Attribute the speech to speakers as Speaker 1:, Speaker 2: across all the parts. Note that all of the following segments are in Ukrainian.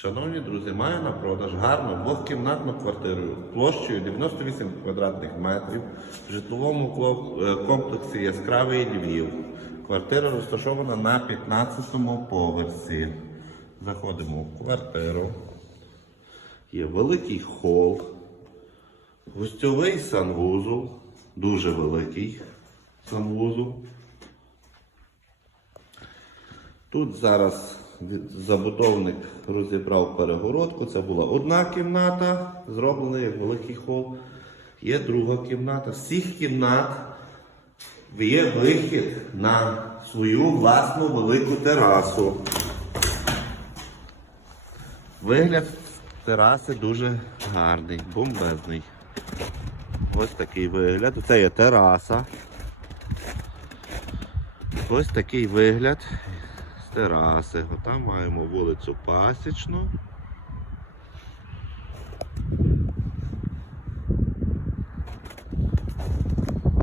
Speaker 1: Шановні друзі, маю на продаж гарну двохкімнатну квартиру площею 98 квадратних метрів в житловому е, комплексі Яскравий Львів. Квартира розташована на 15-му поверсі. Заходимо в квартиру. Є великий хол, гостьовий санвузол, дуже великий санвузол. Тут зараз забудовник розібрав перегородку. Це була одна кімната, зроблений як великий хол. Є друга кімната. З всіх кімнат є вихід на свою власну велику терасу. Вигляд тераси дуже гарний, бомбезний. Ось такий вигляд. Це є тераса. Ось такий вигляд тераси. Отам маємо вулицю Пасічну.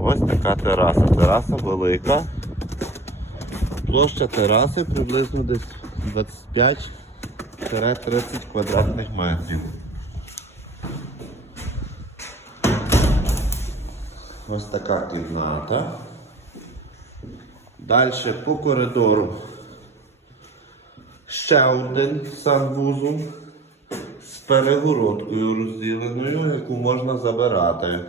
Speaker 1: Ось така тераса. Тераса велика. Площа тераси приблизно десь 25-30 квадратних метрів. Ось така кімната. Далі по коридору ще один санвузол з перегородкою розділеною, яку можна забирати.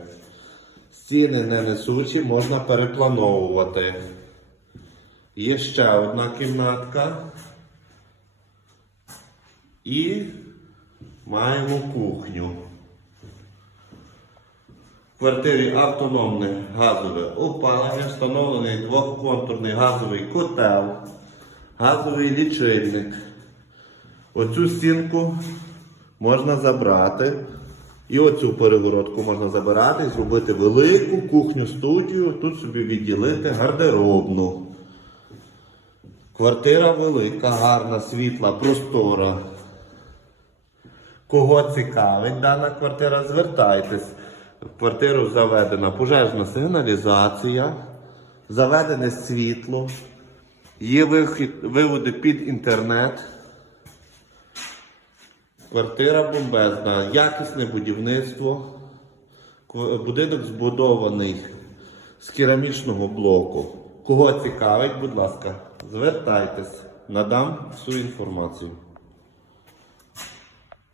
Speaker 1: Стіни не несучі, можна переплановувати. Є ще одна кімнатка. І маємо кухню. В квартирі автономне газове опалення, встановлений двохконтурний газовий котел, газовий лічильник. Оцю стінку можна забрати. І оцю перегородку можна забирати і зробити велику кухню-студію, тут собі відділити гардеробну. Квартира велика, гарна, світла, простора. Кого цікавить дана квартира, звертайтесь. В квартиру заведена пожежна сигналізація, заведене світло, є вихід, виводи під інтернет. Квартира бомбезна, якісне будівництво. Будинок збудований з керамічного блоку. Кого цікавить, будь ласка, звертайтесь, надам всю інформацію.